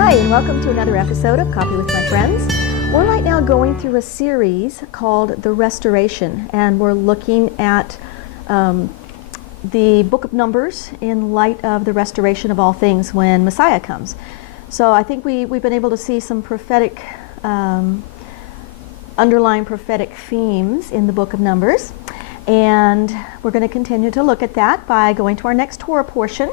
Hi, and welcome to another episode of Coffee with My Friends. We're right now going through a series called The Restoration, and we're looking at the book of Numbers in light of the restoration of all things when Messiah comes. So I think we've been able to see some prophetic, underlying prophetic themes in the book of Numbers, and we're going to continue to look at that by going to our next Torah portion,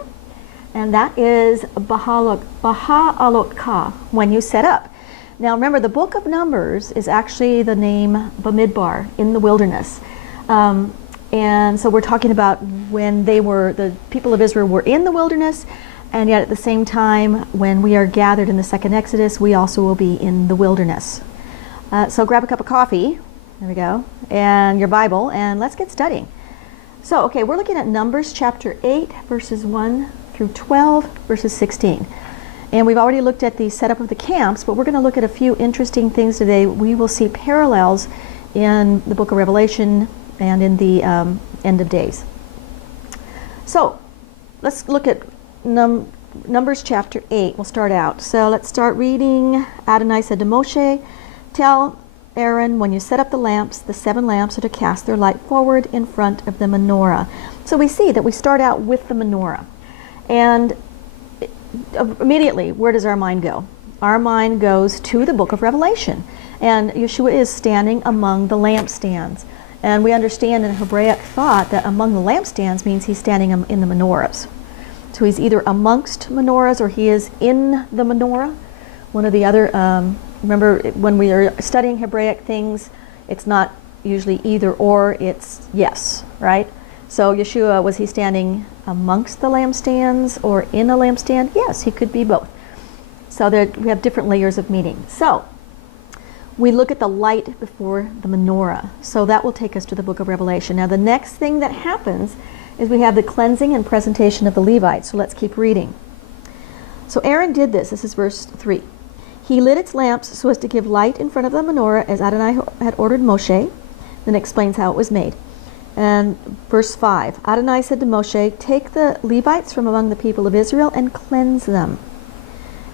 and that is Baha'alotcha, when you set up. Now remember, the book of Numbers is actually the name Bamidbar, in the wilderness. And so we're talking about when the people of Israel were in the wilderness, and yet at the same time, when we are gathered in the second Exodus, we also will be in the wilderness. So grab a cup of coffee, there we go, and your Bible, and let's get studying. So, okay, we're looking at Numbers chapter 8, verses 1 through 12, verses 16. And we've already looked at the setup of the camps, but we're going to look at a few interesting things today. We will see parallels in the book of Revelation and in the end of days. So, let's look at Numbers chapter 8. We'll start out. So let's start reading. Adonai said to Moshe, "Tell Aaron, when you set up the lamps, the 7 lamps are to cast their light forward in front of the menorah." So we see that we start out with the menorah. And immediately, where does our mind go? Our mind goes to the book of Revelation. And Yeshua is standing among the lampstands. And we understand in Hebraic thought that among the lampstands means he's standing in the menorahs. So he's either amongst menorahs or he is in the menorah. One or the other. Remember, when we are studying Hebraic things, it's not usually either or, it's yes, right? So Yeshua, was he standing amongst the lampstands or in a lampstand? Yes, he could be both. So we have different layers of meaning. So we look at the light before the menorah. So that will take us to the book of Revelation. Now the next thing that happens is we have the cleansing and presentation of the Levites. So let's keep reading. So Aaron did this. This is verse 3. He lit its lamps so as to give light in front of the menorah as Adonai had ordered Moshe. Then explains how it was made. And verse 5, Adonai said to Moshe, "Take the Levites from among the people of Israel and cleanse them.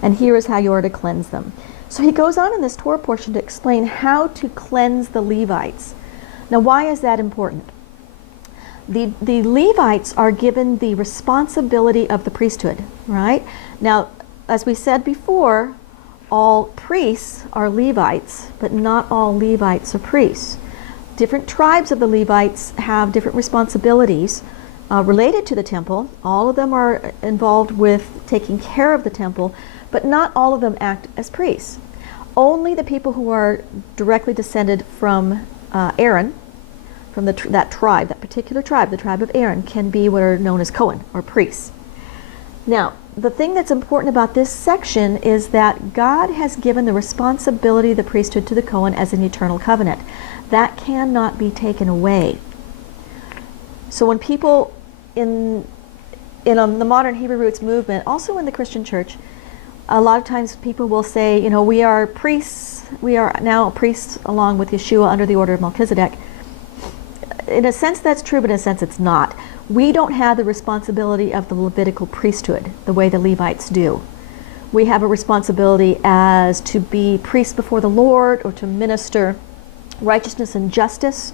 And here is how you are to cleanse them." So he goes on in this Torah portion to explain how to cleanse the Levites. Now why is that important? The Levites are given the responsibility of the priesthood, right? Now, as we said before, all priests are Levites, but not all Levites are priests. Different tribes of the Levites have different responsibilities related to the temple. All of them are involved with taking care of the temple, but not all of them act as priests. Only the people who are directly descended from Aaron, from that tribe, that particular tribe, the tribe of Aaron, can be what are known as Cohen, or priests. Now, the thing that's important about this section is that God has given the responsibility of the priesthood to the Cohen as an eternal covenant. That cannot be taken away. So when people in the modern Hebrew roots movement, also in the Christian church, a lot of times people will say, you know, we are priests, we are now priests along with Yeshua under the order of Melchizedek. In a sense that's true, but in a sense it's not. We don't have the responsibility of the Levitical priesthood the way the Levites do. We have a responsibility as to be priests before the Lord, or to minister righteousness and justice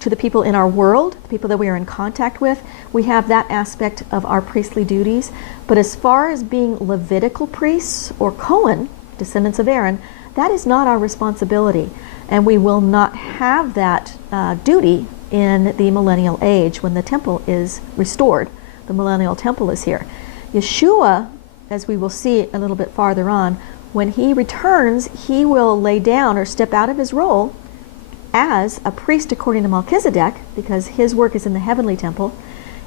to the people in our world, the people that we are in contact with. We have that aspect of our priestly duties. But as far as being Levitical priests or Cohen, descendants of Aaron, that is not our responsibility. And we will not have that duty in the millennial age when the temple is restored. The millennial temple is here. Yeshua, as we will see a little bit farther on, when he returns, he will lay down or step out of his role as a priest according to Melchizedek, because his work is in the heavenly temple.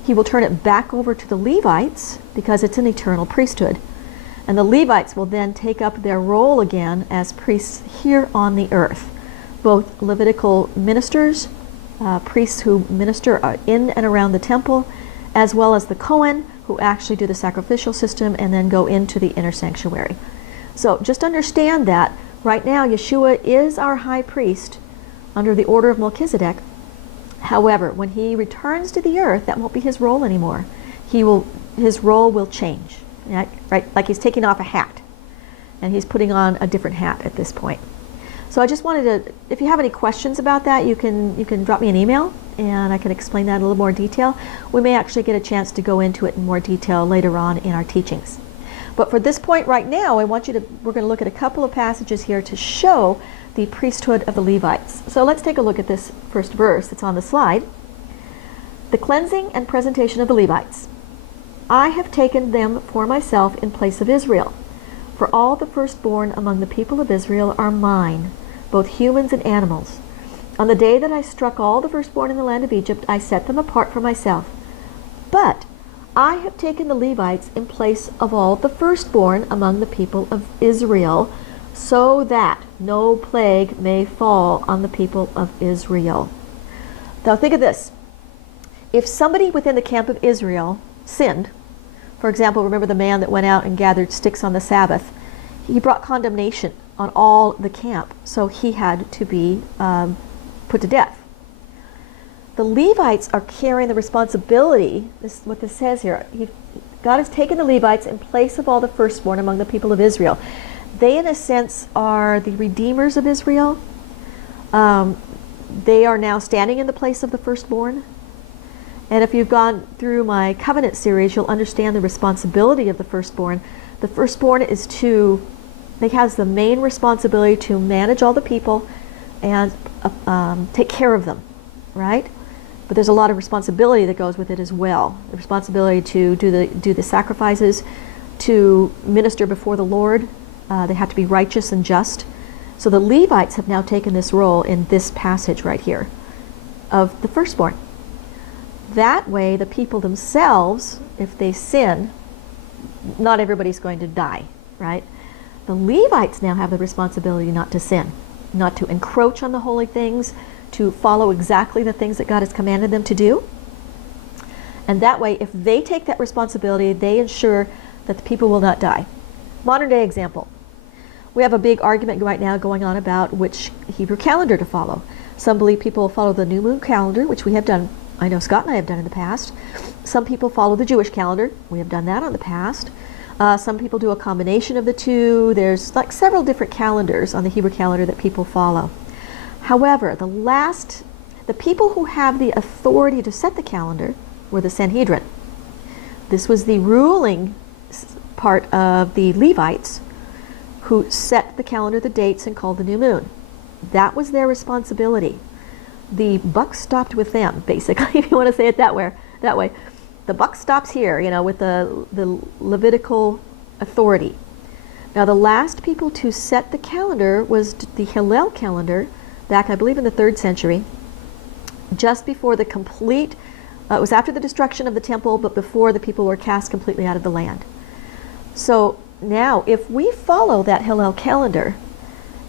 He will turn it back over to the Levites because it's an eternal priesthood. And the Levites will then take up their role again as priests here on the earth. Both Levitical ministers, priests who minister in and around the temple, as well as the Cohen, who actually do the sacrificial system and then go into the inner sanctuary. So just understand that right now Yeshua is our high priest under the order of Melchizedek. However, when he returns to the earth, that won't be his role anymore. His role will change, right? Like he's taking off a hat. and he's putting on a different hat at this point. So I just wanted to, if you have any questions about that, you can drop me an email and I can explain that in a little more detail. We may actually get a chance to go into it in more detail later on in our teachings. But for this point right now, we're going to look at a couple of passages here to show the priesthood of the Levites. So let's take a look at this first verse. It's on the slide. The cleansing and presentation of the Levites. I have taken them for myself in place of Israel. For all the firstborn among the people of Israel are mine, both humans and animals. On the day that I struck all the firstborn in the land of Egypt, I set them apart for myself. But I have taken the Levites in place of all the firstborn among the people of Israel, so that no plague may fall on the people of Israel. Now think of this. If somebody within the camp of Israel sinned, for example, remember the man that went out and gathered sticks on the Sabbath, he brought condemnation on all the camp, so he had to be put to death. The Levites are carrying the responsibility. This is what this says here. God has taken the Levites in place of all the firstborn among the people of Israel. They, in a sense, are the redeemers of Israel. They are now standing in the place of the firstborn. And if you've gone through my covenant series, you'll understand the responsibility of the firstborn. The firstborn has the main responsibility to manage all the people and take care of them, right? But there's a lot of responsibility that goes with it as well. The responsibility to do the sacrifices, to minister before the Lord. They have to be righteous and just. So the Levites have now taken this role in this passage right here of the firstborn. That way, the people themselves, if they sin, not everybody's going to die, right? The Levites now have the responsibility not to sin, not to encroach on the holy things, to follow exactly the things that God has commanded them to do. And that way, if they take that responsibility, they ensure that the people will not die. Modern day example. We have a big argument right now going on about which Hebrew calendar to follow. Some believe people follow the new moon calendar, which we have done. I know Scott and I have done in the past. Some people follow the Jewish calendar. We have done that in the past. Some people do a combination of the two. There's like several different calendars on the Hebrew calendar that people follow. However, the people who have the authority to set the calendar were the Sanhedrin. This was the ruling part of the Levites who set the calendar, the dates, and called the new moon. That was their responsibility. The buck stopped with them, basically, if you want to say it that way. The buck stops here, with the Levitical authority. Now, the last people to set the calendar was the Hillel calendar, back, I believe, in the 3rd century, just before the complete, it was after the destruction of the temple, but before the people were cast completely out of the land. So now, if we follow that Hillel calendar,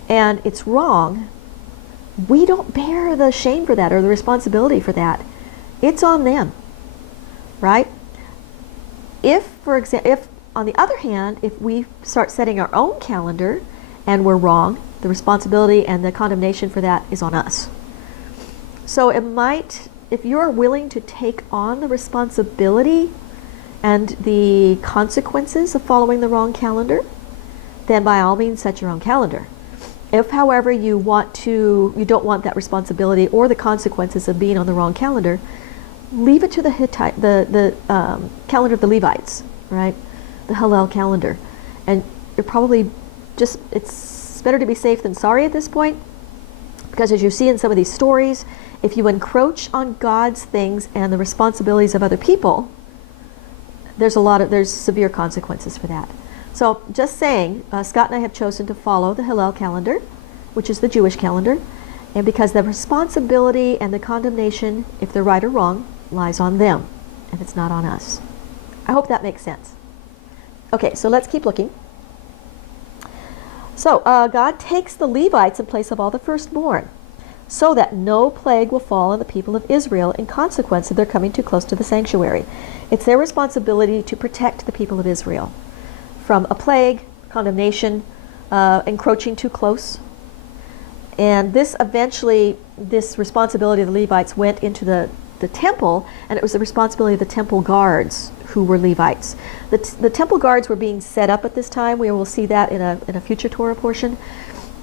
and it's wrong, we don't bear the shame for that or the responsibility for that. It's on them, right? If on the other hand, if we start setting our own calendar and we're wrong, the responsibility and the condemnation for that is on us. So if you're willing to take on the responsibility and the consequences of following the wrong calendar, then by all means set your own calendar. If, however, you don't want that responsibility or the consequences of being on the wrong calendar, leave it to the calendar of the Levites, right? The Hillel calendar. And you're probably it's better to be safe than sorry at this point, because as you see in some of these stories, if you encroach on God's things and the responsibilities of other people, there's severe consequences for that. So just saying, Scott and I have chosen to follow the Hillel calendar, which is the Jewish calendar, and because the responsibility and the condemnation, if they're right or wrong, lies on them, and it's not on us. I hope that makes sense. Okay, so let's keep looking. So God takes the Levites in place of all the firstborn, so that no plague will fall on the people of Israel in consequence of their coming too close to the sanctuary. It's their responsibility to protect the people of Israel from a plague, condemnation, encroaching too close. And this responsibility of the Levites went into the the temple, and it was the responsibility of the temple guards who were Levites. The temple guards were being set up at this time. We will see that in a future Torah portion.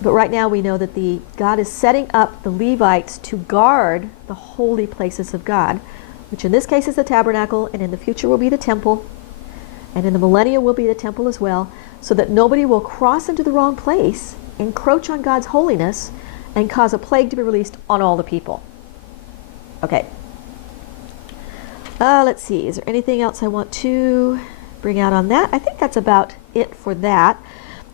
But right now we know that God is setting up the Levites to guard the holy places of God, which in this case is the tabernacle, and in the future will be the temple, and in the millennium will be the temple as well, so that nobody will cross into the wrong place, encroach on God's holiness, and cause a plague to be released on all the people. Okay. Let's see. Is there anything else I want to bring out on that? I think that's about it for that.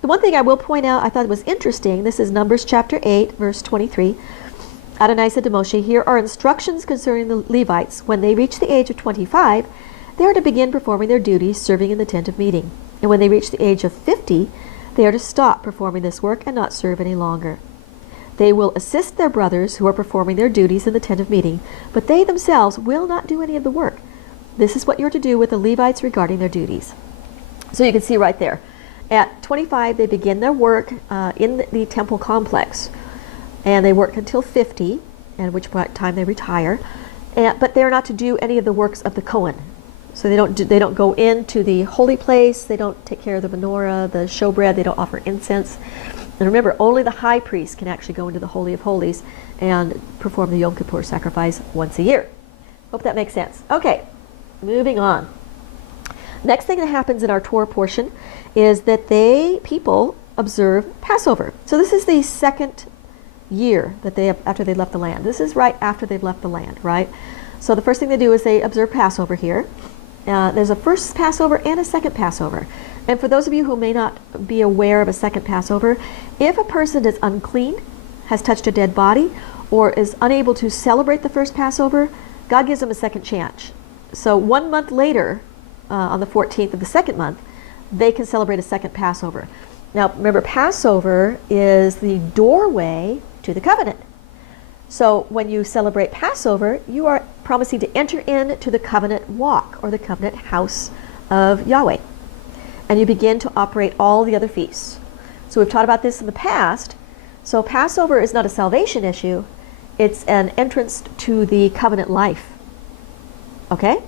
The one thing I will point out, I thought was interesting, this is Numbers chapter 8, verse 23. Adonai said to Moshe, "Here are instructions concerning the Levites. When they reach the age of 25, they are to begin performing their duties, serving in the tent of meeting. And when they reach the age of 50, they are to stop performing this work and not serve any longer. They will assist their brothers who are performing their duties in the tent of meeting, but they themselves will not do any of the work. This is what you're to do with the Levites regarding their duties." So you can see right there. At 25, they begin their work in the temple complex, and they work until 50, at which time they retire. But they're not to do any of the works of the Kohen. So they don't go into the holy place. They don't take care of the menorah, the showbread. They don't offer incense. And remember, only the high priest can actually go into the Holy of Holies and perform the Yom Kippur sacrifice once a year. Hope that makes sense. Okay, moving on. Next thing that happens in our Torah portion is that people observe Passover. So this is the second year that after they left the land. This is right after they've left the land, right? So the first thing they do is they observe Passover here. There's a first Passover and a second Passover. And for those of you who may not be aware of a second Passover, if a person is unclean, has touched a dead body, or is unable to celebrate the first Passover, God gives them a second chance. So 1 month later, on the 14th of the second month, they can celebrate a second Passover. Now, remember, Passover is the doorway to the covenant. So when you celebrate Passover, you are promising to enter into the covenant walk, or the covenant house of Yahweh. And you begin to operate all the other feasts. So we've taught about this in the past. So Passover is not a salvation issue. It's an entrance to the covenant life. Okay?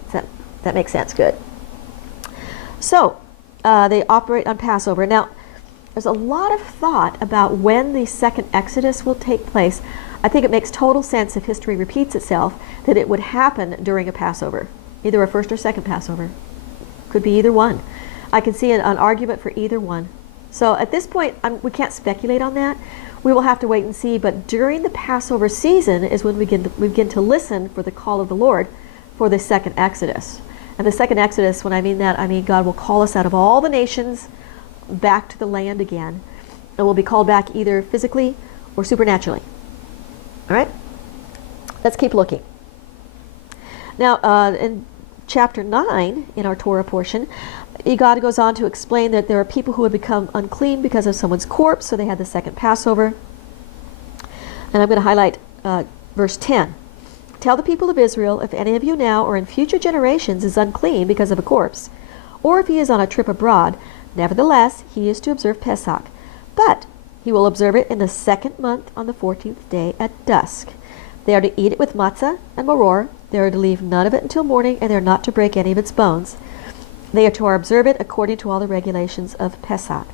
That makes sense. Good. So they operate on Passover. Now, there's a lot of thought about when the second Exodus will take place. I think it makes total sense, if history repeats itself, that it would happen during a Passover, either a first or second Passover. Could be either one. I can see an argument for either one. So at this point, we can't speculate on that. We will have to wait and see. But during the Passover season is when we begin to listen for the call of the Lord for the second Exodus. And the second Exodus, when I mean that, I mean God will call us out of all the nations back to the land again. And we'll be called back either physically or supernaturally. All right? Let's keep looking. Now, in chapter 9, in our Torah portion, God goes on to explain that there are people who have become unclean because of someone's corpse, so they had the second Passover. And I'm going to highlight verse 10. "Tell the people of Israel, if any of you now or in future generations is unclean because of a corpse, or if he is on a trip abroad, nevertheless he is to observe Pesach. But he will observe it in the second month on the 14th day at dusk. They are to eat it with matzah and maror. They are to leave none of it until morning, and they are not to break any of its bones. They are to observe it according to all the regulations of Pesach."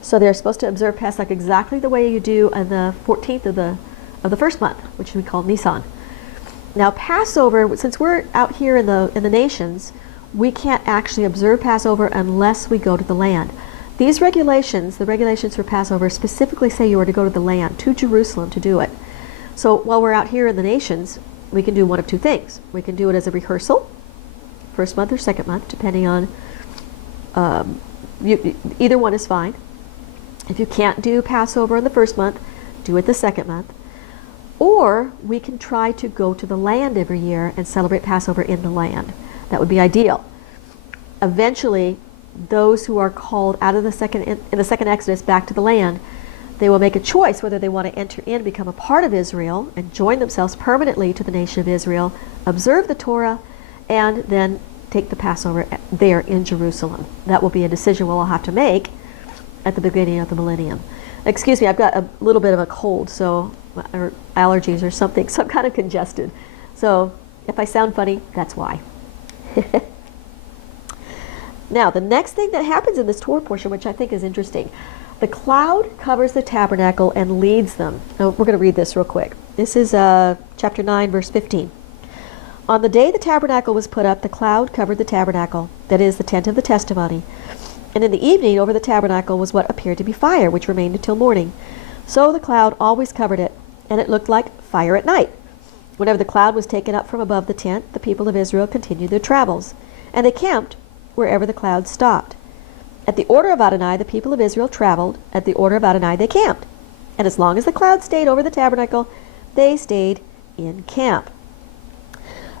So they're supposed to observe Pesach exactly the way you do on the 14th of the first month, which we call Nisan. Now Passover, since we're out here in the nations, we can't actually observe Passover unless we go to the land. These regulations, the regulations for Passover, specifically say you are to go to the land, to Jerusalem, to do it. So while we're out here in the nations, we can do one of two things. We can do it as a rehearsal, first month or second month, depending on, either one is fine. If you can't do Passover in the first month, do it the second month. Or we can try to go to the land every year and celebrate Passover in the land. That would be ideal. Eventually, those who are called out of in the second Exodus back to the land, they will make a choice whether they want to enter in, become a part of Israel, and join themselves permanently to the nation of Israel, observe the Torah, and then take the Passover there in Jerusalem. That will be a decision we'll have to make at the beginning of the millennium. Excuse me, I've got a little bit of a cold, or allergies or something, so I'm kind of congested. So If I sound funny, that's why. Now, the next thing that happens in this Torah portion, which I think is interesting, the cloud covers the tabernacle and leads them. Now, we're going to read this real quick. This is chapter 9, verse 15. On the day the tabernacle was put up, the cloud covered the tabernacle, that is, the tent of the testimony. And in the evening over the tabernacle was what appeared to be fire, which remained until morning. So the cloud always covered it, and it looked like fire at night. Whenever the cloud was taken up from above the tent, the people of Israel continued their travels, and they camped wherever the cloud stopped. At the order of Adonai, the people of Israel traveled. At the order of Adonai, they camped. And as long as the cloud stayed over the tabernacle, they stayed in camp.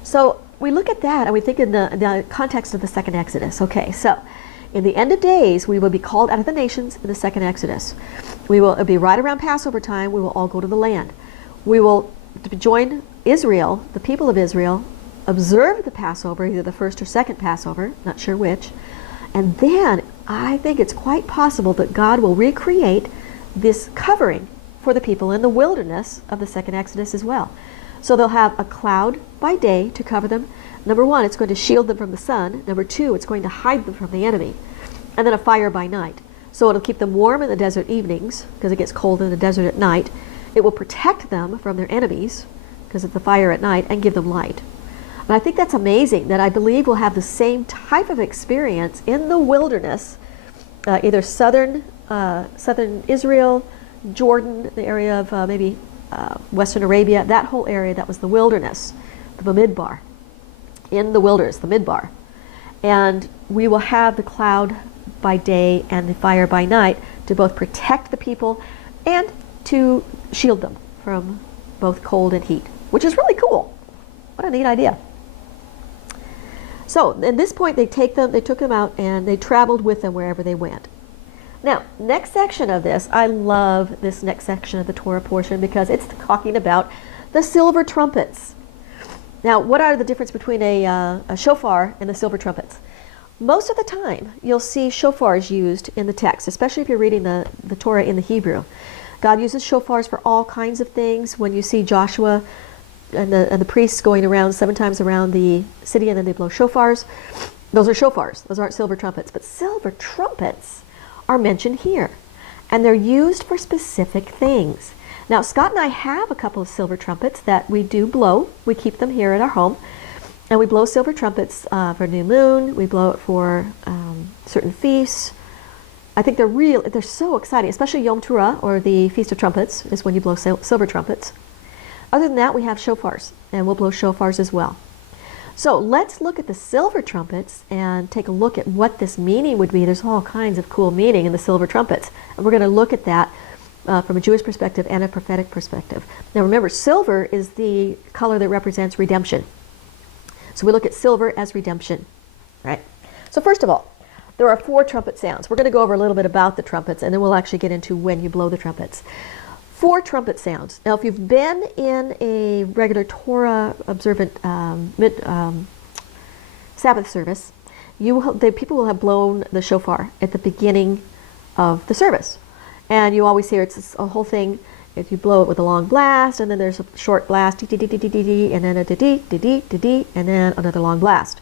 So we look at that and we think in the context of the second Exodus. Okay, so in the end of days, we will be called out of the nations in the second Exodus. It'll be right around Passover time. We will all go to the land. We will join Israel, the people of Israel, observe the Passover, either the first or second Passover, not sure which. And then I think it's quite possible that God will recreate this covering for the people in the wilderness of the second Exodus as well. So they'll have a cloud by day to cover them. Number one, it's going to shield them from the sun. Number two, it's going to hide them from the enemy. And then a fire by night. So it'll keep them warm in the desert evenings, because it gets cold in the desert at night. It will protect them from their enemies, because of the fire at night, and give them light. And I think that's amazing, that I believe we'll have the same type of experience in the wilderness, either southern Israel, Jordan, the area of maybe Western Arabia, that whole area that was the wilderness, the Bamidbar, in the wilderness, the Midbar. And we will have the cloud by day and the fire by night to both protect the people and to shield them from both cold and heat, which is really cool. What a neat idea. So at this point, they took them out and they traveled with them wherever they went. Now, next section of this, I love this next section of the Torah portion because it's talking about the silver trumpets. Now, what are the difference between a shofar and the silver trumpets? Most of the time, you'll see shofars used in the text, especially if you're reading the Torah in the Hebrew. God uses shofars for all kinds of things. When you see Joshua and the priests going around 7 times around the city and then they blow shofars, those are shofars. Those aren't silver trumpets. But silver trumpets are mentioned here, and they're used for specific things. Now, Scott and I have a couple of silver trumpets that we do blow. We keep them here at our home, and we blow silver trumpets for new moon. We blow it for certain feasts. I think they're so exciting, especially Yom Teruah, or the Feast of Trumpets, is when you blow silver trumpets. Other than that, we have shofars, and we'll blow shofars as well. So let's look at the silver trumpets and take a look at what this meaning would be. There's all kinds of cool meaning in the silver trumpets, and we're going to look at that from a Jewish perspective and a prophetic perspective. Now remember, silver is the color that represents redemption. So we look at silver as redemption, right? So first of all, there are 4 trumpet sounds. We're going to go over a little bit about the trumpets, and then we'll actually get into when you blow the trumpets. 4 trumpet sounds. Now, if you've been in a regular Torah observant Sabbath service, people will have blown the shofar at the beginning of the service. And you always hear it's a whole thing. If you blow it with a long blast, and then there's a short blast, dee-dee-dee-dee-dee-dee, and then a dee-dee-dee-dee-dee, and then another long blast.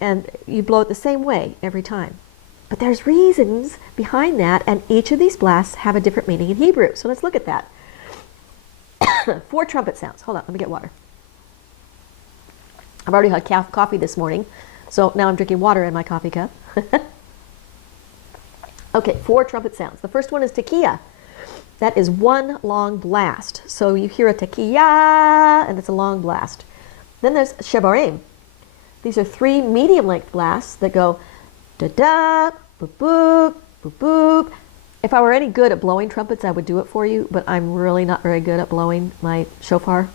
And you blow it the same way every time. But there's reasons behind that, and each of these blasts have a different meaning in Hebrew. So let's look at that. 4 trumpet sounds. Hold on, let me get water. I've already had coffee this morning, so now I'm drinking water in my coffee cup. Okay, 4 trumpet sounds. The first one is tekiah. That is 1 long blast. So you hear a tekiah, and it's a long blast. Then there's shebarim. These are 3 medium-length blasts that go da-da, boop-boop, boop-boop. If I were any good at blowing trumpets, I would do it for you, but I'm really not very good at blowing my shofar.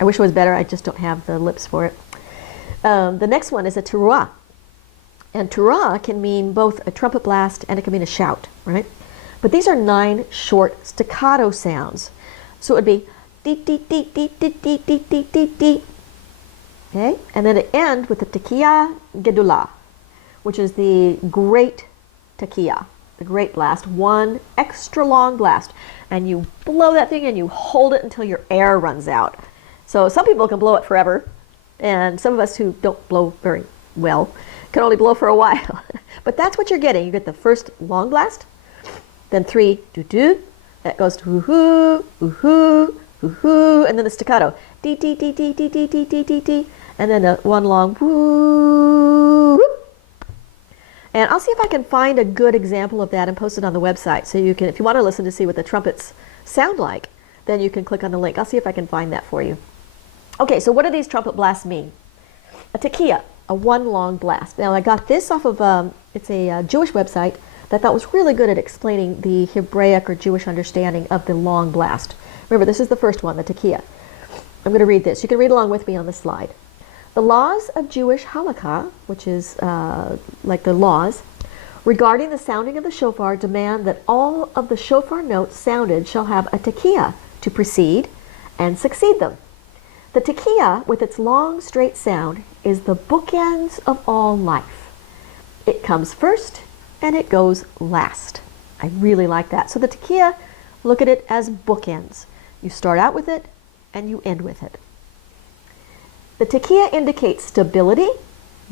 I wish I was better. I just don't have the lips for it. The next one is a teruah. And teruah can mean both a trumpet blast and it can mean a shout, right? But these are 9 short staccato sounds. So it would be dee-dee-dee-dee-dee-dee-dee-dee-dee. Okay? And then it ends with the tekiah gedulah, which is the great tekiah, the great blast, 1 extra long blast. And you blow that thing and you hold it until your air runs out. So some people can blow it forever. And some of us who don't blow very well can only blow for a while. But that's what you're getting. You get the first long blast, then 3 doo-doo, that goes to hoo-hoo, hoo-hoo, hoo-hoo, and then the staccato, dee-dee-dee-dee-dee-dee-dee-dee-dee, and then one long whoo. And I'll see if I can find a good example of that and post it on the website. So you can, if you want to listen to see what the trumpets sound like, then you can click on the link. I'll see if I can find that for you. Okay, so what do these trumpet blasts mean? A tekiah, a one long blast. Now I got this off of, it's a Jewish website that I thought was really good at explaining the Hebraic or Jewish understanding of the long blast. Remember, this is the first one, the tekiah. I'm going to read this. You can read along with me on the slide. The laws of Jewish halakha, which is like the laws, regarding the sounding of the shofar demand that all of the shofar notes sounded shall have a tekiah to precede and succeed them. The tekiah, with its long, straight sound, is the bookends of all life. It comes first and it goes last. I really like that. So the tekiah, look at it as bookends. You start out with it and you end with it. The tekiah indicates stability,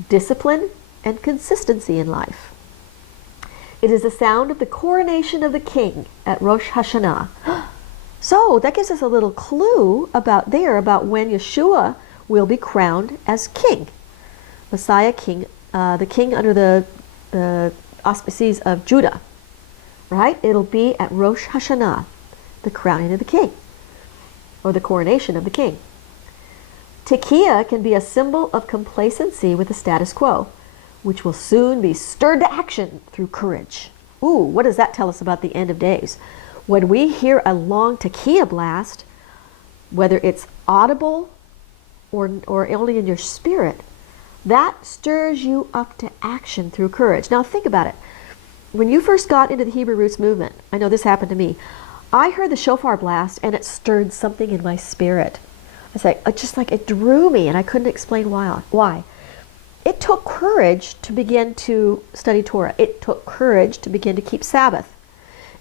discipline, and consistency in life. It is the sound of the coronation of the king at Rosh Hashanah. So that gives us a little clue about when Yeshua will be crowned as king. Messiah king, the king under the auspices of Judah. Right? It'll be at Rosh Hashanah, the crowning of the king, or the coronation of the king. Tekiah can be a symbol of complacency with the status quo, which will soon be stirred to action through courage. Ooh, what does that tell us about the end of days? When we hear a long tekiah blast, whether it's audible or only in your spirit, that stirs you up to action through courage. Now think about it. When you first got into the Hebrew Roots movement, I know this happened to me, I heard the shofar blast and it stirred something in my spirit. It's like, it drew me and I couldn't explain why. It took courage to begin to study Torah. It took courage to begin to keep Sabbath.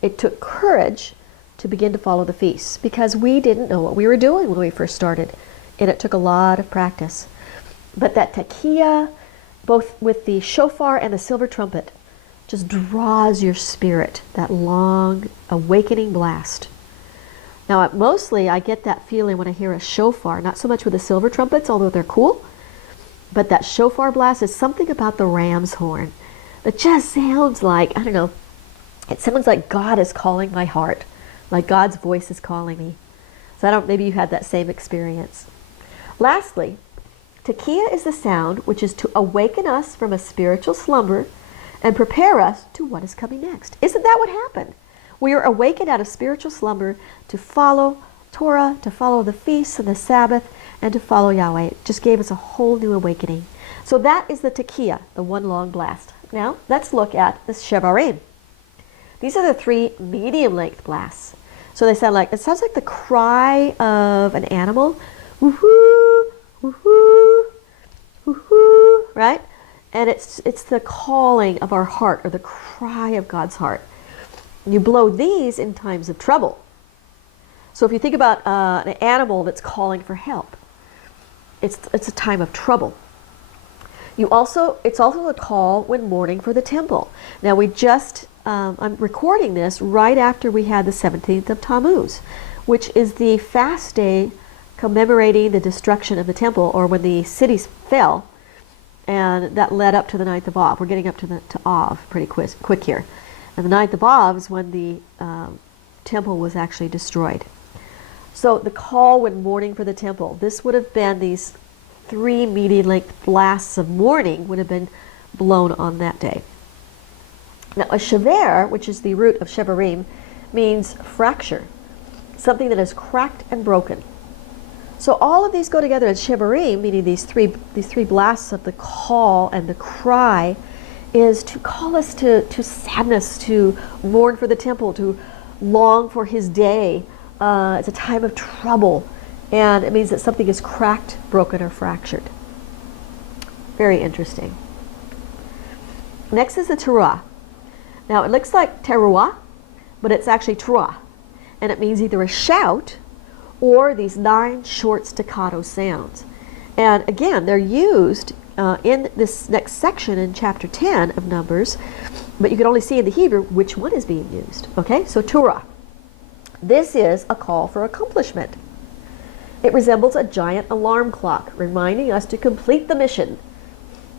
It took courage to begin to follow the feasts because we didn't know what we were doing when we first started. And it took a lot of practice. But that tekiah, both with the shofar and the silver trumpet, just draws your spirit, that long awakening blast. Now, mostly I get that feeling when I hear a shofar, not so much with the silver trumpets, although they're cool, but that shofar blast is something about the ram's horn that just sounds like, I don't know, it sounds like God is calling my heart, like God's voice is calling me. So maybe you had that same experience. Lastly, tekiah is the sound which is to awaken us from a spiritual slumber and prepare us to what is coming next. Isn't that what happened? We are awakened out of spiritual slumber to follow Torah, to follow the feasts and the Sabbath, and to follow Yahweh. It just gave us a whole new awakening. So that is the tekiah, the one long blast. Now, let's look at the shevarim. These are the 3 medium-length blasts. So it sounds like the cry of an animal. Woo-hoo, woo-hoo, woo-hoo, right? And it's the calling of our heart, or the cry of God's heart. You blow these in times of trouble. So if you think about an animal that's calling for help, it's a time of trouble. It's also a call when mourning for the temple. Now I'm recording this right after we had the 17th of Tammuz, which is the fast day commemorating the destruction of the temple, or when the cities fell, and that led up to the 9th of Av. We're getting up to Av pretty quick here. And the 9th of Av is when the temple was actually destroyed. So the call when mourning for the temple, this would have been these 3 medium-length blasts of mourning would have been blown on that day. Now a shever, which is the root of shevarim, means fracture, something that is cracked and broken. So all of these go together as shevarim, meaning these three blasts of the call and the cry, is to call us to sadness, to mourn for the temple, to long for his day. It's a time of trouble, and it means that something is cracked, broken, or fractured. Very interesting. Next is the teruah. Now it looks like teruah, but it's actually teruah, and it means either a shout or these 9 short staccato sounds. And again, they're used in this next section in chapter 10 of Numbers, but you can only see in the Hebrew which one is being used. Okay, so Torah. This is a call for accomplishment. It resembles a giant alarm clock, reminding us to complete the mission.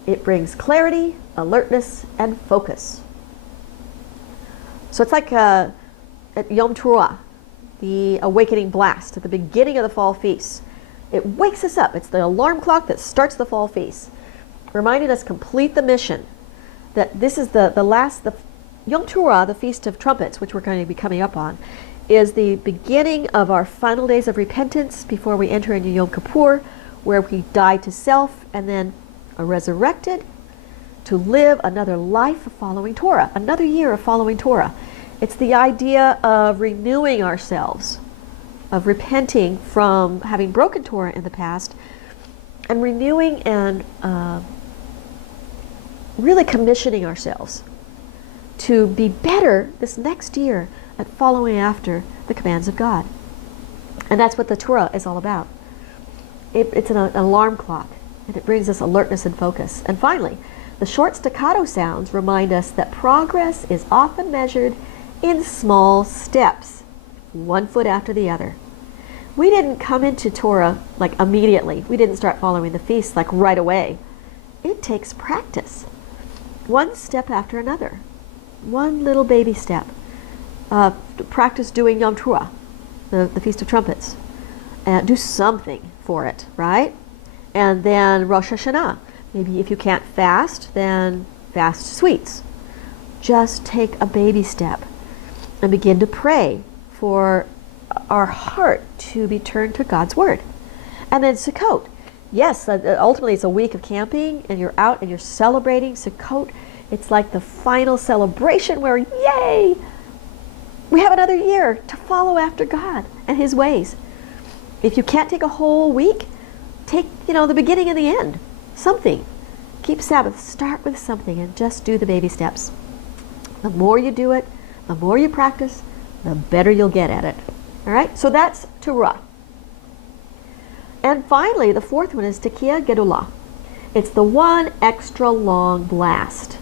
It brings clarity, alertness, and focus. So it's like at Yom Teruah, the awakening blast at the beginning of the fall feast. It wakes us up. It's the alarm clock that starts the fall feast, reminding us complete the mission. That this is the Yom Teruah, the Feast of Trumpets, which we're going to be coming up on, is the beginning of our final days of repentance before we enter into Yom Kippur, where we die to self and then are resurrected to live another life of following Torah, another year of following Torah. It's the idea of renewing ourselves, of repenting from having broken Torah in the past, and renewing and really commissioning ourselves to be better this next year at following after the commands of God. And that's what the Torah is all about. It's an alarm clock, and it brings us alertness and focus. And finally, the short staccato sounds remind us that progress is often measured in small steps, one foot after the other. We didn't come into Torah like immediately. We didn't start following the feast like right away. It takes practice. One step after another. One little baby step. Practice doing Yom Teruah, the Feast of Trumpets. Do something for it, right? And then Rosh Hashanah. Maybe if you can't fast, then fast sweets. Just take a baby step and begin to pray for our heart to be turned to God's Word. And then Sukkot. Yes, ultimately it's a week of camping, and you're out and you're celebrating Sukkot. It's like the final celebration where, yay, we have another year to follow after God and His ways. If you can't take a whole week, take, the beginning and the end. Something. Keep Sabbath. Start with something and just do the baby steps. The more you do it, the more you practice, the better you'll get at it. All right? So that's Teruah. And finally, the fourth one is Tekiah Gedolah. It's the one extra long blast.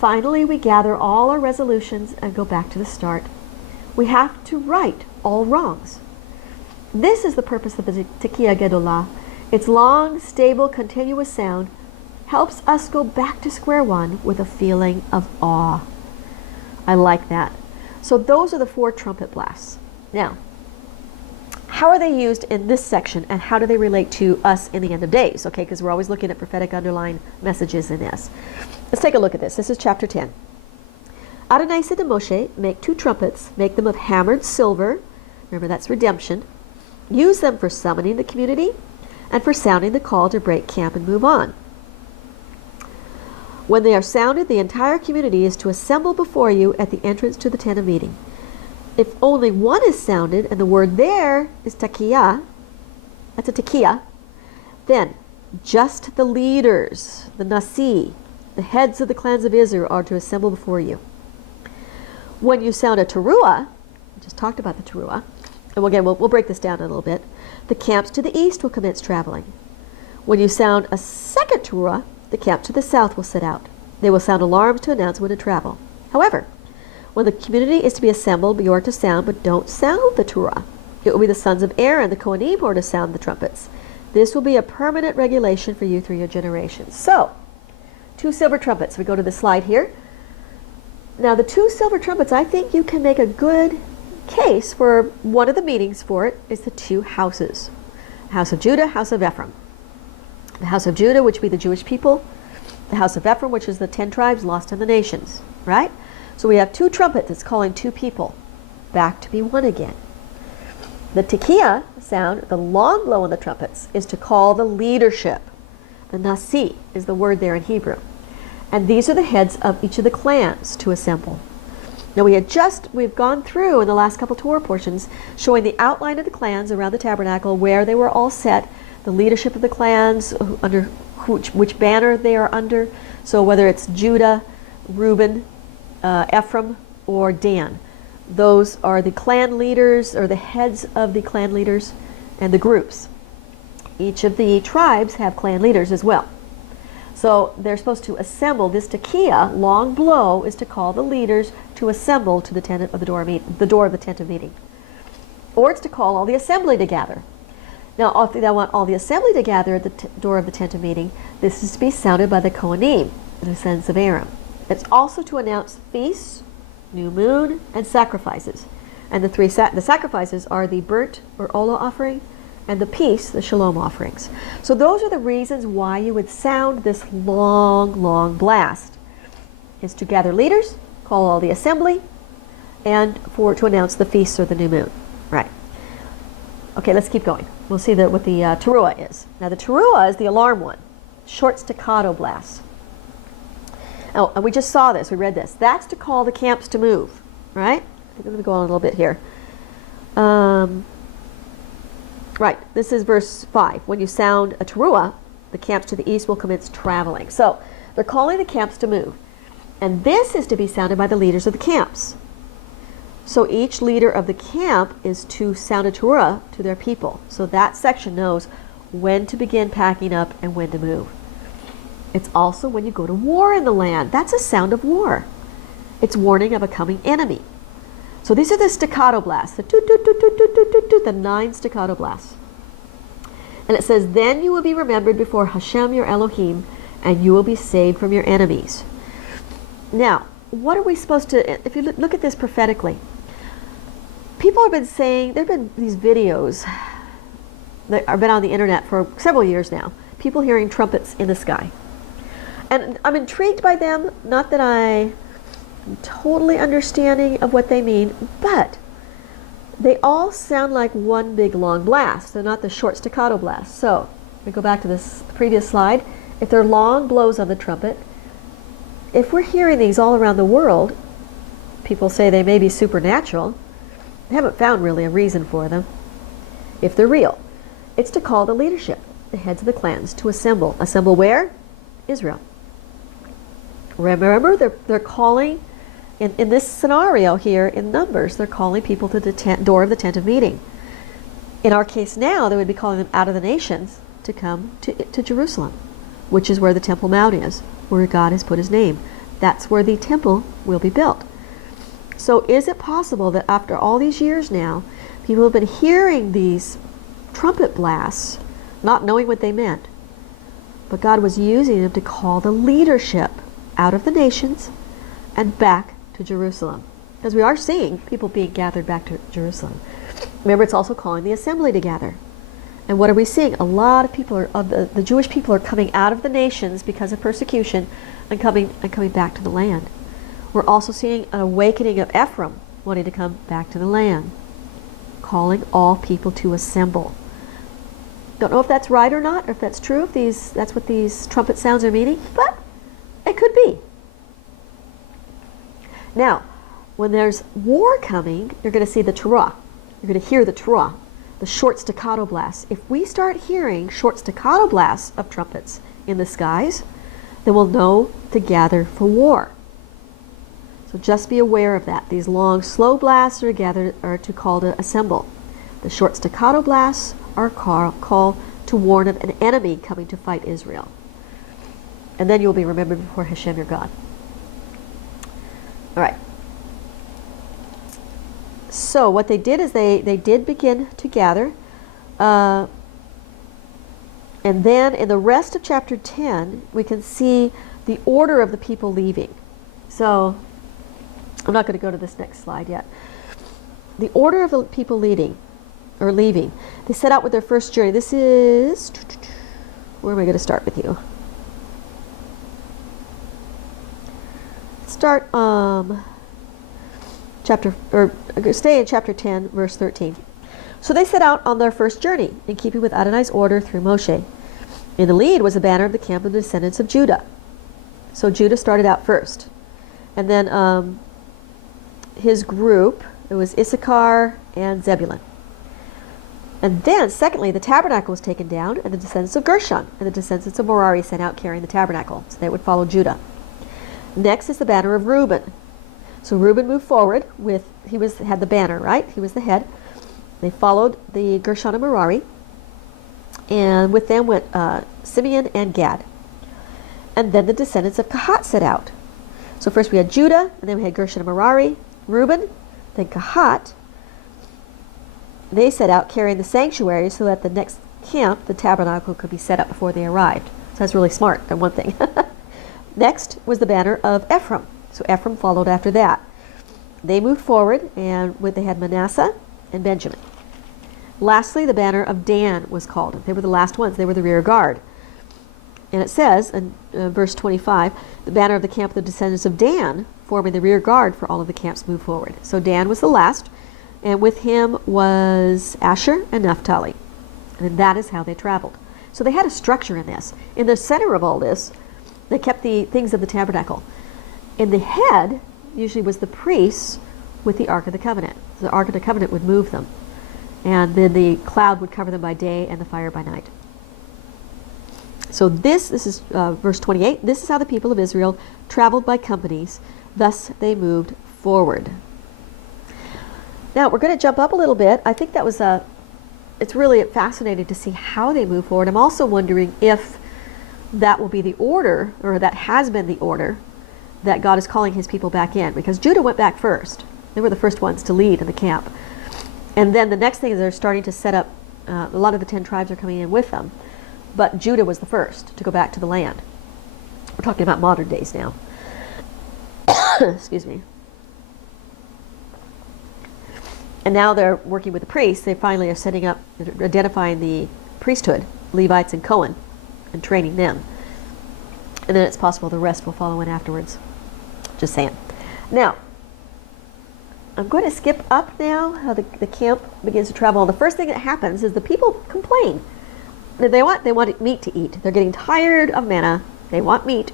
Finally, we gather all our resolutions and go back to the start. We have to right all wrongs. This is the purpose of the Tekiah Gedolah. Its long, stable, continuous sound helps us go back to square one with a feeling of awe. I like that. So those are the 4 trumpet blasts. Now, how are they used in this section, and how do they relate to us in the end of days? Okay, because we're always looking at prophetic underlying messages in this. Let's take a look at this. This is chapter 10. Adonai said to Moshe, make 2 trumpets, make them of hammered silver. Remember, that's redemption. Use them for summoning the community and for sounding the call to break camp and move on. When they are sounded, the entire community is to assemble before you at the entrance to the tent of meeting. If only one is sounded, and the word there is tekiah, that's a tekiah, then just the leaders, the nasi, the heads of the clans of Israel are to assemble before you. When you sound a teruah, we just talked about the teruah, and again, we'll break this down a little bit. The camps to the east will commence traveling. When you sound a second teruah, the camp to the south will set out. They will sound alarms to announce when to travel. However, when the community is to be assembled, you are to sound, but don't sound the teruah. It will be the sons of Aaron, the Kohanim, who are to sound the trumpets. This will be a permanent regulation for you through your generations. So, 2 silver trumpets. We go to the slide here. Now, the 2 silver trumpets, I think you can make a good case for one of the meanings for it is the 2 houses. House of Judah, house of Ephraim. The house of Judah, which would be the Jewish people. The house of Ephraim, which is the 10 tribes lost in the nations. Right? So we have 2 trumpets that's calling 2 people back to be one again. The tekiah sound, the long blow on the trumpets, is to call the leadership. The nasi is the word there in Hebrew. And these are the heads of each of the clans to assemble. Now we've gone through in the last couple Torah portions showing the outline of the clans around the tabernacle, where they were all set, the leadership of the clans, under which banner they are under. So whether it's Judah, Reuben, Ephraim, or Dan. Those are the clan leaders, or the heads of the clan leaders and the groups. Each of the tribes have clan leaders as well. So they're supposed to assemble. This tekiah, long blow, is to call the leaders to assemble to the tent of the door of the tent of meeting. Or it's to call all the assembly to gather. Now, if they want all the assembly to gather at the door of the tent of meeting, this is to be sounded by the Kohanim, the descendants of Aaron. It's also to announce feasts, new moon, and sacrifices. And the sacrifices are the burnt or olah offering, and the peace, the shalom offerings. So those are the reasons why you would sound this long, long blast. Is to gather leaders, call all the assembly, and to announce the feasts or the new moon. Right. Okay, let's keep going. We'll see what the teruah is. Now the teruah is the alarm one. Short staccato blasts. Oh, and we just saw this. We read this. That's to call the camps to move. Right? I think I'm going to go on a little bit here. Right. This is verse 5. When you sound a teruah, the camps to the east will commence traveling. So they're calling the camps to move. And this is to be sounded by the leaders of the camps. So each leader of the camp is to sound a teruah to their people. So that section knows when to begin packing up and when to move. It's also when you go to war in the land. That's a sound of war. It's warning of a coming enemy. So these are the staccato blasts, the 9 staccato blasts. And it says, then you will be remembered before Hashem your Elohim, and you will be saved from your enemies. Now, what are we supposed to, if you look at this prophetically, people have been saying, there have been these videos that have been on the internet for several years now, people hearing trumpets in the sky. And I'm intrigued by them, not that I'm totally understanding of what they mean, but they all sound like one big long blast. They're not the short staccato blast. So, we go back to this previous slide. If they're long blows on the trumpet, if we're hearing these all around the world, people say they may be supernatural. They haven't found really a reason for them. If they're real, it's to call the leadership, the heads of the clans, to assemble. Assemble where? Israel. Remember, they're calling, in this scenario here in Numbers, they're calling people to the door of the tent of meeting. In our case now, they would be calling them out of the nations to come to Jerusalem, which is where the Temple Mount is, where God has put his name. That's where the temple will be built. So is it possible that after all these years now, people have been hearing these trumpet blasts, not knowing what they meant, but God was using them to call the leadership out of the nations and back to Jerusalem? Because we are seeing people being gathered back to Jerusalem. Remember, it's also calling the assembly to gather. And what are we seeing? A lot of people, the Jewish people, are coming out of the nations because of persecution and coming back to the land. We're also seeing an awakening of Ephraim wanting to come back to the land, calling all people to assemble. Don't know if that's right or not, or if that's true, if that's what these trumpet sounds are meaning, but it could be. Now, when there's war coming, you're going to see the teruah. You're going to hear the teruah, the short staccato blasts. If we start hearing short staccato blasts of trumpets in the skies, then we'll know to gather for war. So just be aware of that. These long, slow blasts are to call to assemble. The short staccato blasts are call to warn of an enemy coming to fight Israel. And then you'll be remembered before Hashem your God. All right. So what they did is they did begin to gather. And then in the rest of chapter 10, we can see the order of the people leaving. So I'm not going to go to this next slide yet. The order of the people leaving. They set out with their first journey. This is, where am I going to start with you? Stay in chapter 10, verse 13. So they set out on their first journey, in keeping with Adonai's order through Moshe. In the lead was the banner of the camp of the descendants of Judah. So Judah started out first. And then his group, it was Issachar and Zebulun. And then, secondly, the tabernacle was taken down, and the descendants of Gershon and the descendants of Merari sent out carrying the tabernacle. So they would follow Judah. Next is the banner of Reuben. So Reuben moved forward had the banner, right? He was the head. They followed the Gershon and Merari. And with them went Simeon and Gad. And then the descendants of Kahat set out. So first we had Judah, and then we had Gershon and Merari, Reuben, then Kahat. They set out carrying the sanctuary so that the next camp, the tabernacle, could be set up before they arrived. So that's really smart, and one thing. Next was the banner of Ephraim. So Ephraim followed after that. They moved forward, and they had Manasseh and Benjamin. Lastly, the banner of Dan was called. They were the last ones. They were the rear guard. And it says in verse 25, the banner of the camp of the descendants of Dan, forming the rear guard for all of the camps, moved forward. So Dan was the last, and with him was Asher and Naphtali. And that is how they traveled. So they had a structure in this. In the center of all this, they kept the things of the tabernacle. In the head, usually was the priests with the Ark of the Covenant. The Ark of the Covenant would move them. And then the cloud would cover them by day and the fire by night. So this is verse 28. This is how the people of Israel traveled by companies. Thus they moved forward. Now we're going to jump up a little bit. I think that was it's really fascinating to see how they move forward. I'm also wondering if that will be the order, or that has been the order, that God is calling his people back in. Because Judah went back first. They were the first ones to lead in the camp. And then the next thing is they're starting to set up, a lot of the 10 tribes are coming in with them. But Judah was the first to go back to the land. We're talking about modern days now. Excuse me. And now they're working with the priests. They finally are setting up, identifying the priesthood, Levites and Cohen, and training them. And then it's possible the rest will follow in afterwards. Just saying. Now, I'm going to skip up now, how the camp begins to travel. And the first thing that happens is the people complain. They want meat to eat. They're getting tired of manna. They want meat.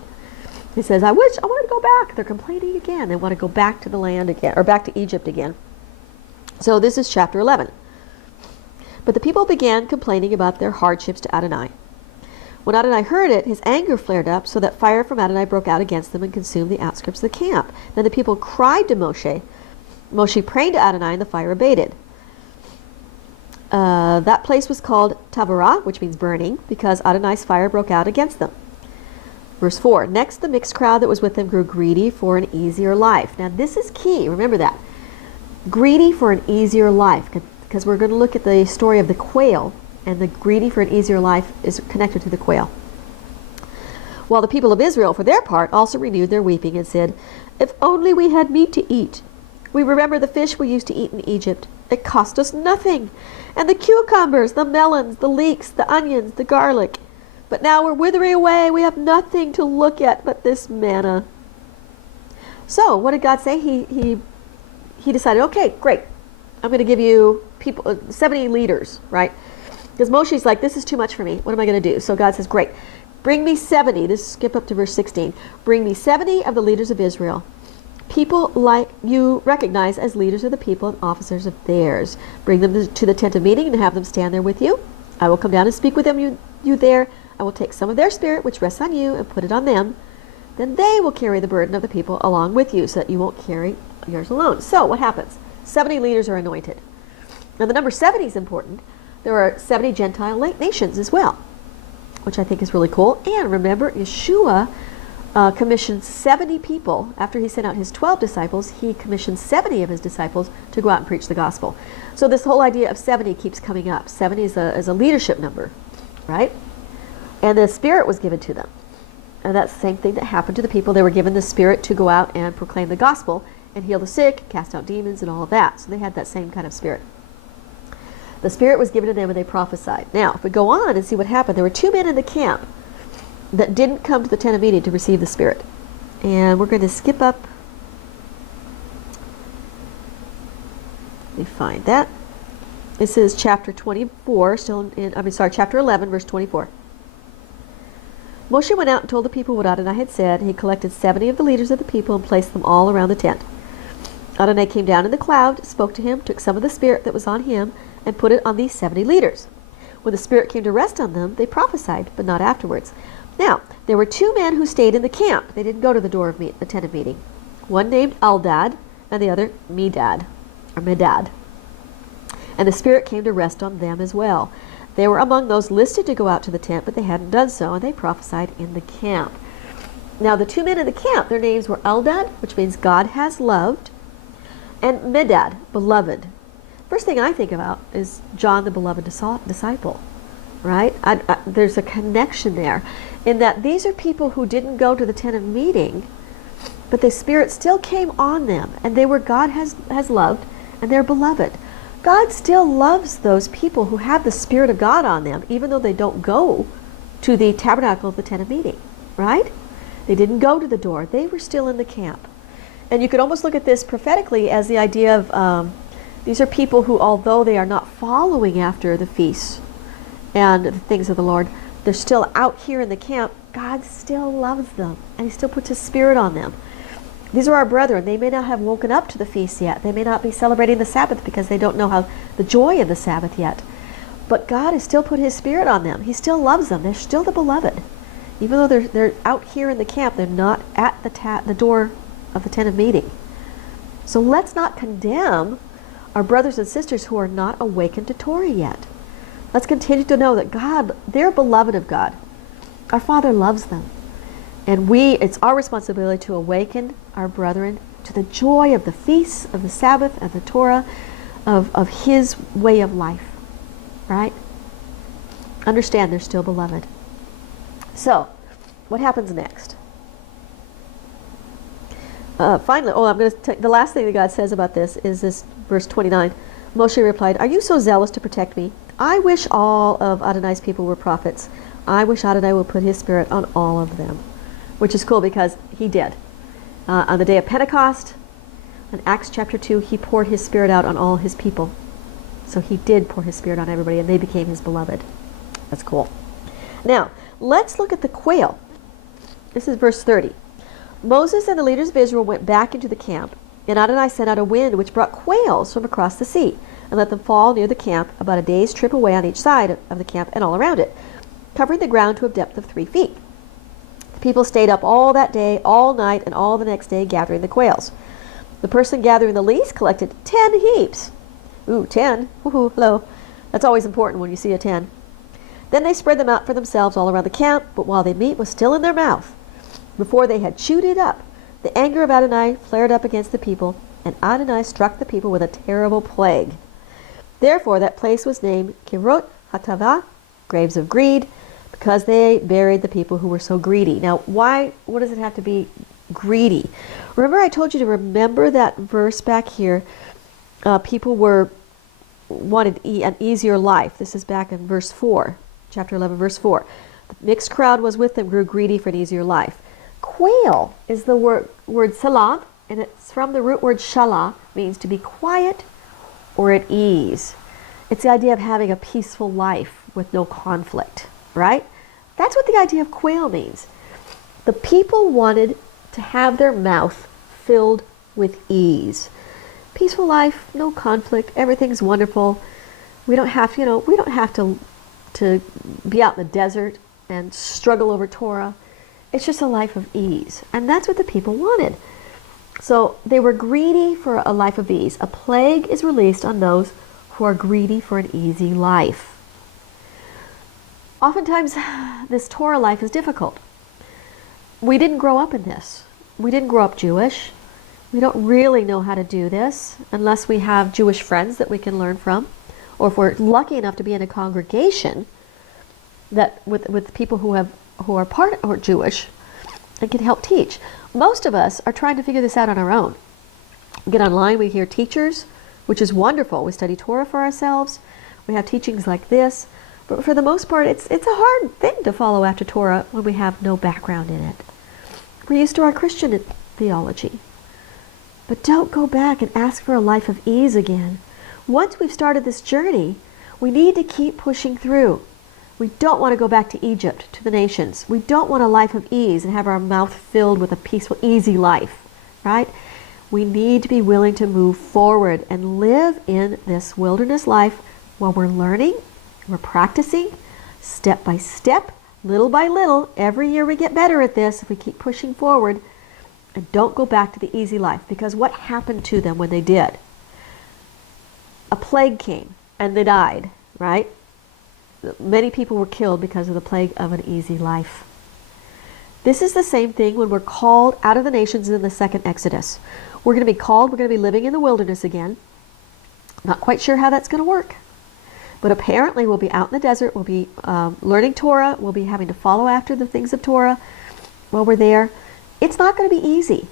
He says, I want to go back. They're complaining again. They want to go back to the land again, or back to Egypt again. So this is chapter 11. But the people began complaining about their hardships to Adonai. When Adonai heard it, his anger flared up, so that fire from Adonai broke out against them and consumed the outskirts of the camp. Then the people cried to Moshe. Moshe prayed to Adonai, and the fire abated. That place was called Taberah, which means burning, because Adonai's fire broke out against them. Verse 4, next the mixed crowd that was with them grew greedy for an easier life. Now this is key, remember that. Greedy for an easier life, because we're going to look at the story of the quail, and the greedy for an easier life is connected to the quail. While the people of Israel, for their part, also renewed their weeping and said, if only we had meat to eat. We remember the fish we used to eat in Egypt. It cost us nothing. And the cucumbers, the melons, the leeks, the onions, the garlic. But now we're withering away. We have nothing to look at but this manna. So what did God say? He decided, okay, great. I'm going to give you 70 leaders, right? Because Moshe's like, this is too much for me. What am I going to do? So God says, great. Bring me 70. This skip up to verse 16. Bring me 70 of the leaders of Israel. People like you recognize as leaders of the people and officers of theirs. Bring them to the tent of meeting and have them stand there with you. I will come down and speak with them, you there. I will take some of their spirit, which rests on you, and put it on them. Then they will carry the burden of the people along with you, so that you won't carry yours alone. So what happens? 70 leaders are anointed. Now the number 70 is important. There are 70 Gentile nations as well, which I think is really cool. And remember, Yeshua commissioned 70 people. After he sent out his 12 disciples, he commissioned 70 of his disciples to go out and preach the gospel. So this whole idea of 70 keeps coming up. 70 is a leadership number, right? And the Spirit was given to them. And that's the same thing that happened to the people. They were given the Spirit to go out and proclaim the gospel and heal the sick, cast out demons, and all of that. So they had that same kind of Spirit. The Spirit was given to them and they prophesied. Now, if we go on and see what happened, there were 2 men in the camp that didn't come to the tent of meeting to receive the Spirit. And we're going to skip up. Let me find that. This is chapter 24, chapter 11, verse 24. Moshe went out and told the people what Adonai had said. He collected 70 of the leaders of the people and placed them all around the tent. Adonai came down in the cloud, spoke to him, took some of the Spirit that was on him, and put it on these 70 leaders. When the Spirit came to rest on them, they prophesied, but not afterwards. Now, there were 2 men who stayed in the camp. They didn't go to the door of the tent of meeting. One named Eldad, and the other Medad. And the Spirit came to rest on them as well. They were among those listed to go out to the tent, but they hadn't done so, and they prophesied in the camp. Now the 2 men in the camp, their names were Eldad, which means God has loved, and Medad, beloved. First thing I think about is John, the beloved disciple, right? There's a connection there in that these are people who didn't go to the tent of meeting, but the Spirit still came on them, and they were God has loved, and they're beloved. God still loves those people who have the Spirit of God on them, even though they don't go to the tabernacle of the tent of meeting, right? They didn't go to the door. They were still in the camp. And you could almost look at this prophetically as the idea of these are people who, although they are not following after the feasts and the things of the Lord, they're still out here in the camp. God still loves them, and He still puts His Spirit on them. These are our brethren. They may not have woken up to the feast yet. They may not be celebrating the Sabbath because they don't know how the joy of the Sabbath yet. But God has still put His Spirit on them. He still loves them. They're still the beloved. Even though they're out here in the camp, they're not at the door of the tent of meeting. So let's not condemn our brothers and sisters who are not awakened to Torah yet. Let's continue to know that God, they're beloved of God. Our Father loves them. And it's our responsibility to awaken our brethren to the joy of the feasts, of the Sabbath, of the Torah, of His way of life. Right? Understand they're still beloved. So, what happens next? Finally, I'm going to take the last thing that God says about this is this verse 29. Moshe replied, "Are you so zealous to protect me? I wish all of Adonai's people were prophets. I wish Adonai would put His Spirit on all of them." Which is cool because He did. On the day of Pentecost, in Acts chapter 2, He poured His Spirit out on all His people. So He did pour His Spirit on everybody, and they became His beloved. That's cool. Now, let's look at the quail. This is verse 30. Moses and the leaders of Israel went back into the camp, and Adonai sent out a wind which brought quails from across the sea, and let them fall near the camp, about a day's trip away on each side of the camp and all around it, covering the ground to a depth of 3 feet. The people stayed up all that day, all night, and all the next day gathering the quails. The person gathering the least collected 10 heaps. Ooh, 10. Woohoo, hello. That's always important when you see a 10. Then they spread them out for themselves all around the camp, but while the meat was still in their mouth, before they had chewed it up, the anger of Adonai flared up against the people, and Adonai struck the people with a terrible plague. Therefore that place was named Kirot Hatava, graves of greed, because they buried the people who were so greedy. Now, what does it have to be greedy? Remember I told you to remember that verse back here. People wanted an easier life. This is back in verse 4, chapter 11, verse 4. The mixed crowd was with them, grew greedy for an easier life. Quail is the word salam, and it's from the root word shalah, means to be quiet or at ease. It's the idea of having a peaceful life with no conflict, right? That's what the idea of quail means. The people wanted to have their mouth filled with ease. Peaceful life, no conflict, everything's wonderful. We don't have, we don't have to be out in the desert and struggle over Torah. It's just a life of ease. And that's what the people wanted. So they were greedy for a life of ease. A plague is released on those who are greedy for an easy life. Oftentimes, this Torah life is difficult. We didn't grow up in this. We didn't grow up Jewish. We don't really know how to do this unless we have Jewish friends that we can learn from, or if we're lucky enough to be in a congregation that with people who are Jewish and can help teach. Most of us are trying to figure this out on our own. We get online, we hear teachers, which is wonderful. We study Torah for ourselves. We have teachings like this. But for the most part, it's a hard thing to follow after Torah when we have no background in it. We're used to our Christian theology. But don't go back and ask for a life of ease again. Once we've started this journey, we need to keep pushing through. We don't want to go back to Egypt, to the nations. We don't want a life of ease and have our mouth filled with a peaceful, easy life, right? We need to be willing to move forward and live in this wilderness life while we're learning, we're practicing, step by step, little by little. Every year we get better at this if we keep pushing forward. And don't go back to the easy life, because what happened to them when they did? A plague came and they died, right? many people were killed because of the plague of an easy life. This is the same thing when we're called out of the nations in the second Exodus. We're going to be called, we're going to be living in the wilderness again. Not quite sure how that's going to work. But apparently we'll be out in the desert, we'll be learning Torah, we'll be having to follow after the things of Torah while we're there. It's not going to be easy.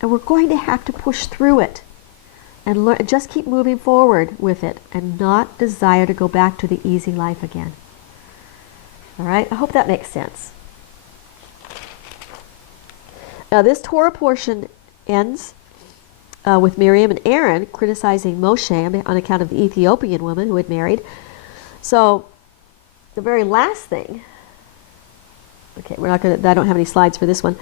And we're going to have to push through it. And just keep moving forward with it and not desire to go back to the easy life again. All right? I hope that makes sense. Now this Torah portion ends with Miriam and Aaron criticizing Moshe on account of the Ethiopian woman who had married. So the very last thing, okay, I don't have any slides for this one,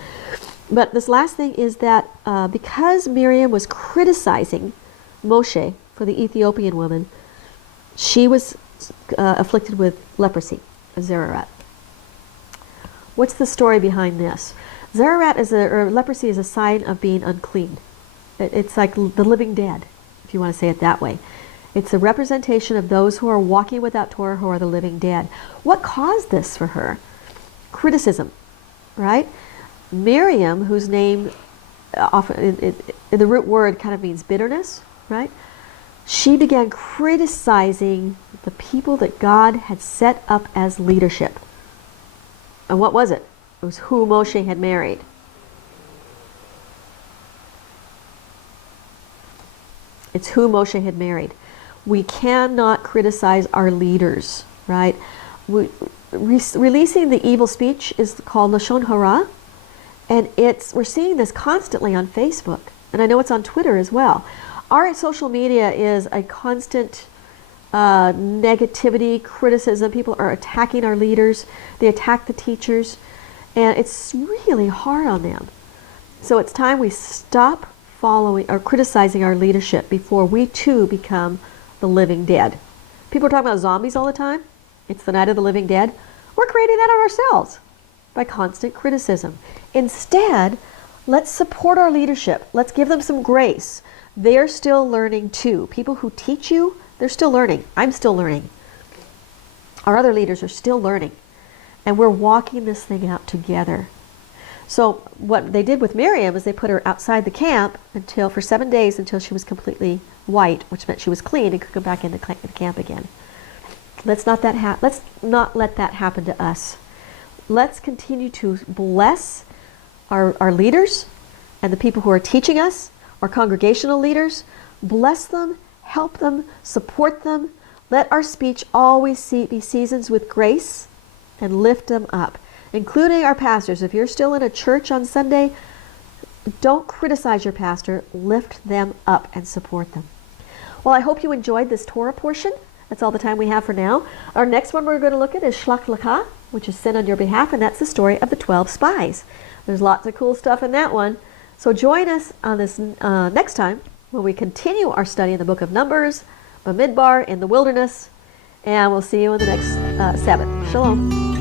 but this last thing is that because Miriam was criticizing Moshe for the Ethiopian woman, she was afflicted with leprosy, a Zerarat. What's the story behind this? Zerarat or leprosy is a sign of being unclean. It's like the living dead, if you want to say it that way. It's a representation of those who are walking without Torah, who are the living dead. What caused this for her? Criticism, right? Miriam, whose name often in the root word kind of means bitterness, right? She began criticizing the people that God had set up as leadership. And what was it? It was who Moshe had married. It's who Moshe had married. We cannot criticize our leaders, right? Releasing the evil speech is called Lashon Hara, and we're seeing this constantly on Facebook, and I know it's on Twitter as well. Our social media is a constant negativity, criticism. People are attacking our leaders. They attack the teachers, and it's really hard on them. So it's time we stop following or criticizing our leadership before we too become the living dead. People are talking about zombies all the time. It's the night of the living dead. We're creating that on ourselves by constant criticism. Instead, let's support our leadership. Let's give them some grace. They're still learning too. People who teach you, they're still learning. I'm still learning. Our other leaders are still learning. And we're walking this thing out together. So what they did with Miriam is they put her outside the camp for 7 days until she was completely white, which meant she was clean and could go back into the camp again. Let's not let that happen to us. Let's continue to bless our leaders and the people who are teaching us, our congregational leaders. Bless them, help them, support them. Let our speech always be seasoned with grace and lift them up, including our pastors. If you're still in a church on Sunday, don't criticize your pastor. Lift them up and support them. Well, I hope you enjoyed this Torah portion. That's all the time we have for now. Our next one we're going to look at is Shlach Lecha, which is sin on your behalf, and that's the story of the 12 spies. There's lots of cool stuff in that one. So join us on this next time when we continue our study in the book of Numbers, Bamidbar in the wilderness, and we'll see you in the next Sabbath. Shalom.